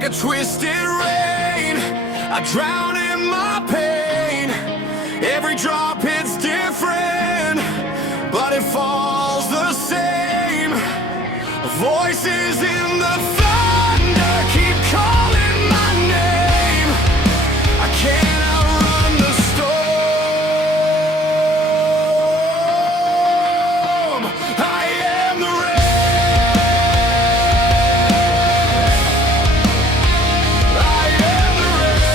Like a twisted rain, I drown in my pain. Every drop hits different, but it falls the same. Voices in the thunder keep calling my name. I can't outrun the storm. I am the rain. I am the rain.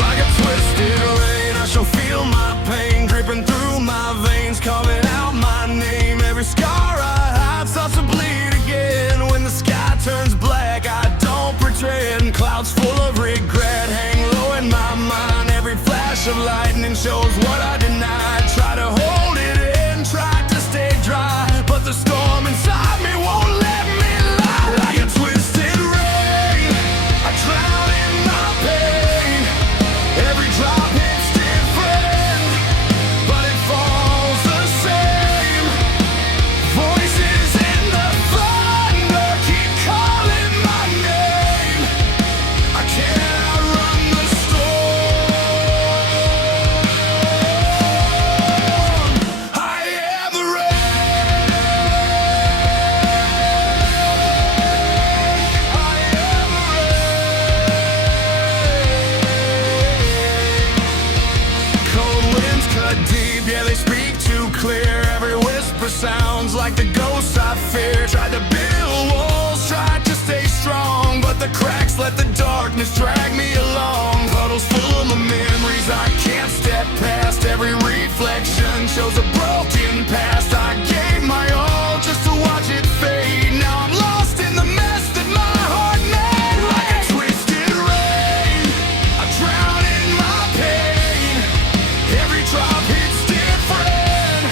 Like a twisted rain, I shall feel my pain dripping through my veins, calling out my name. Every scar I hide starts to bleed again. When the sky turns black, I don't pretend. Clouds full of regret hang low in my mind. Every flash of lightning shows what I denied. Try to hold it in, try to stay dry, but the storm inside me won't let me lie. Like a twisted rain, I drown in my pain. Every drop hits different, but it falls the same. Voices in the thunder keep calling my name. I can't outrun the storm. I am the rain. I am the rain. Cold winds cut deep, yeah, they speak too clear. Every whisper sounds like the ghosts I fear. Tried to build walls, tried to stay strong, but the cracks let the darkness drag me along. Puddles full of memories I can't step past. Every reflection shows a broken past. I gave my all just to watch it fade. Now I'm lost in the mess that my heart made. Like a twisted rain, I drown in my pain. Every drop hits different,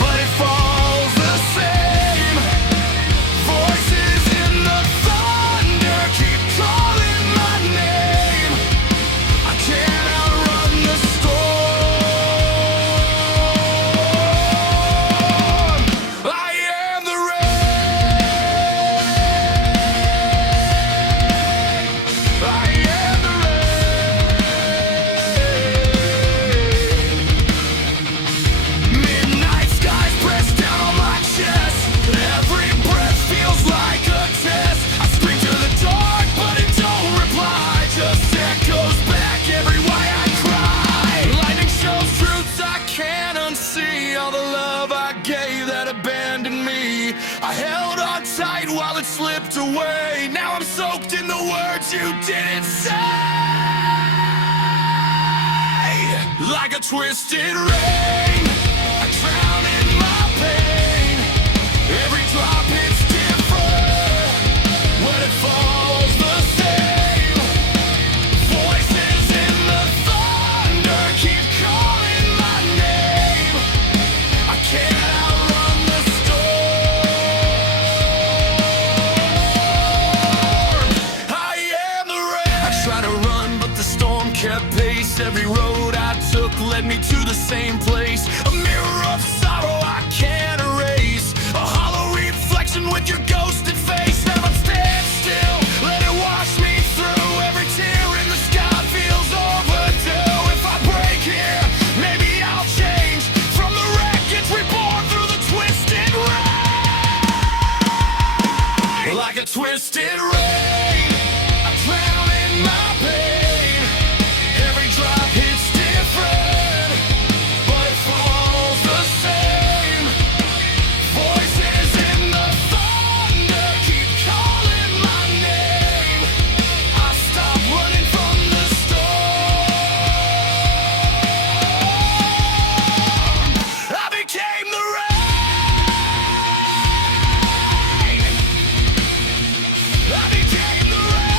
but it falls the same. Voices in the thunder keep calling my name. I can't outrun the storm. I am the rain. I am the rain. Midnight skies press down on my chest. Every breath feels like a test. I scream to the dark, but it don't reply. Just echoes back every why I cry. Lightning shows truths I can't unsee. All the love I gave that abandoned me, I held on tight while it slipped away. Now I'm soaked in the words you didn't say. Like a twisted rain, I drown in my pain. Every drop hits different, when it falls the same. Voices in the thunder keep calling my name. I can't outrun the storm. I am the rain. I tried to run, but the storm kept pace. Every road I took led me to the same place. A mirror of sorrow I can't erase. A hollow reflection with your ghosted face. Now I'm stand still, let it wash me through. Every tear in the sky feels overdue. If I break here, maybe I'll change. From the wreckage reborn through the twisted rain. Like a twisted rain, I drown in my pain. Every drop hits different, but it falls the same. Voices in the thunder keep calling my name. I stop running from the storm. I became the rain. I became the rain.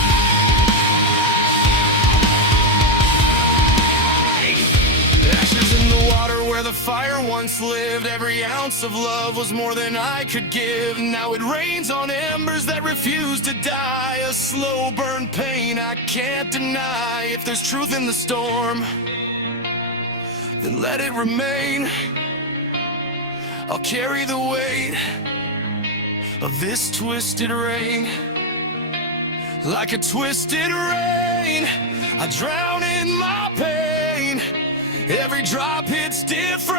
Ashes in the water where the fire once lived. Every ounce of love was more than I could give. Now it rains on embers that refuse to die. A slow burn pain I can't deny. If there's truth in the storm, then let it remain. I'll carry the weight of this twisted rain. Like a twisted rain, I drown in my pain. Every drop hits different.